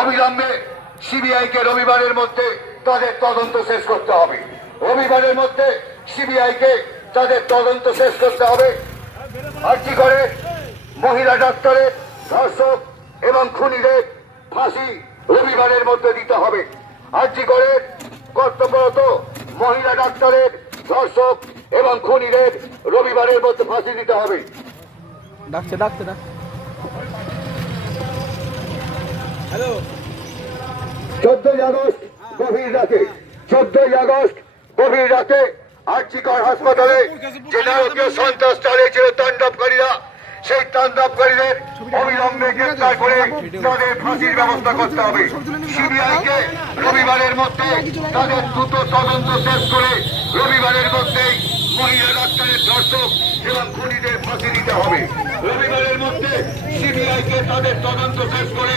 অবিলম্বে সিবিআই কে রবিবারের মধ্যে তাদের তদন্ত শেষ করতে হবে। রবিবারের মধ্যে সিবিআই কে তাদের তদন্ত শেষ করতে হবে। আর্জি করে মহিলা ডাক্তারের ধর্ষক এবং খুনিদের ফাঁসি রবিবারের মধ্যে দিতে হবে। আর্জি করে কর্তব্যরত মহিলা ডাক্তারের ধর্ষক এবং খুনিদের রবিবারের মধ্যে ফাঁসি দিতে হবে। ডাকছে ডাকছে ডাক হ্যালো 14ই আগস্ট গভীর রাতে 14ই আগস্ট গভীর রাতে আর্চিকর হাসপাতালে যে নারকীয় সন্ত্রাস চালিয়েছিল তাণ্ডবকারীরা, সেই তাণ্ডবকারীদের অবিলম্বে গ্রেফতার করে তাদের ফাঁসির ব্যবস্থা করতে হবে। সিবিআইকে রবিবারের মধ্যে তাদের দ্রুত তদন্ত শেষ করে রবিবারের মধ্যেই মহিলা ডাক্তারের ধর্ষক এবং খুনিদের ফাঁসি দিতে হবে। রবিবারের মধ্যে সিবিআইকে তাদের তদন্ত শেষ করে